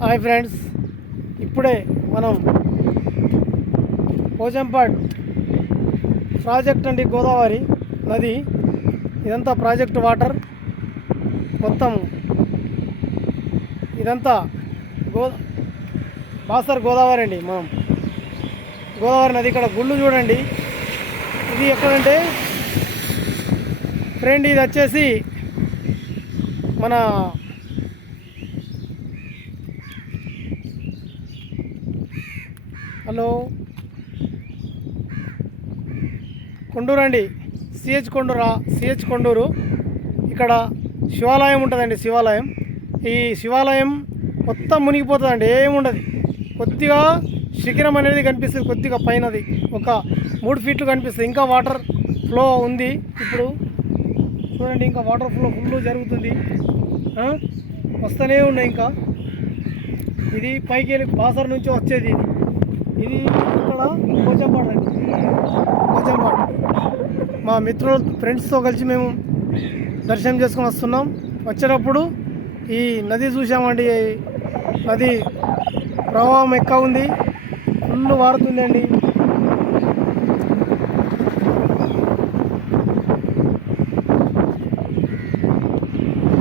Hi friends. ఇప్పుడే మనం Pochampad project అండి గోదావరి నది. ఇదంతా ప్రాజెక్ట్ వాటర్. మొత్తం ఇదంతా గో బాసర్ గోదావరి అండి మనం. గోదావరి నది ఇక్కడ గుళ్ళు చూడండి. ఇది ఎక్కడంటే ఫ్రెండ్ ఇది వచ్చేసి మన హలో. కొండూరు అండి సిహెచ్ కొండూరా సిహెచ్ కొండూరు. ఇక్కడ శివాలయం ఉంటుందండి శివాలయం. ఈ శివాలయం మొత్తం మునిగిపోతుందండి ఏముండదు. కొద్దిగా శిఖరం అనేది కనిపిస్తుంది కొద్దిగా పైనది. ఒక మూడు ఫీట్లు కనిపిస్తుంది. ఇంకా వాటర్ ఫ్లో ఉంది ఇప్పుడు. చూడండి ఇంకా వాటర్ ఫ్లో ఫుల్ జరుగుతుంది. వస్తూనే ఉన్నాయి ఇంకా. ఇది పైకి వెళ్ళి బాసర్ నుంచి వచ్చేది ఇది ఇక్కడ పోచంపాడు అండి. పోచంపాడు. మా మిత్రులు ఫ్రెండ్స్తో కలిసి మేము దర్శనం చేసుకొని వస్తున్నాం. వచ్చేటప్పుడు ఈ నది చూసామండి నది ప్రవాహం ఎక్కువ ఉంది. ఫుల్ వారుతుందండి.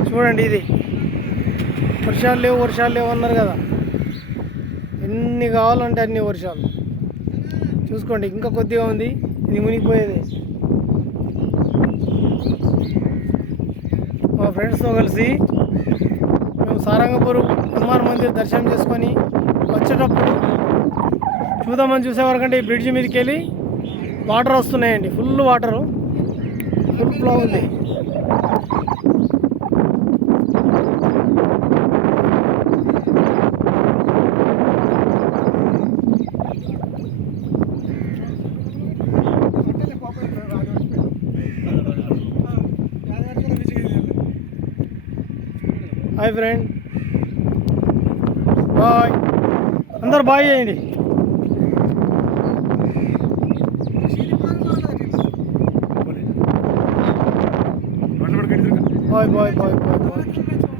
చూడండి ఇది. వర్షాలు లేవు వర్షాలు లేవు అన్నారు కదా. ఎన్ని కావాలంటే అన్ని వర్షాలు. చూసుకోండి ఇంకా కొద్దిగా ఉంది. ఇది మునిగిపోయేది. మా ఫ్రెండ్స్తో కలిసి మేము సారంగపూర్ హనుమాన్ మందిర్ దర్శనం చేసుకొని వచ్చేటప్పుడు చూద్దామని చూసేవరకంటే ఈ బ్రిడ్జ్ మీదకి వెళ్ళి వాటర్ వస్తున్నాయండి. Full water. ఫుల్ ఫ్లో ఉంది. Hi friend. బాయ్. అందరు బాయ్ చేయండి. Bye bye bye. Bye bye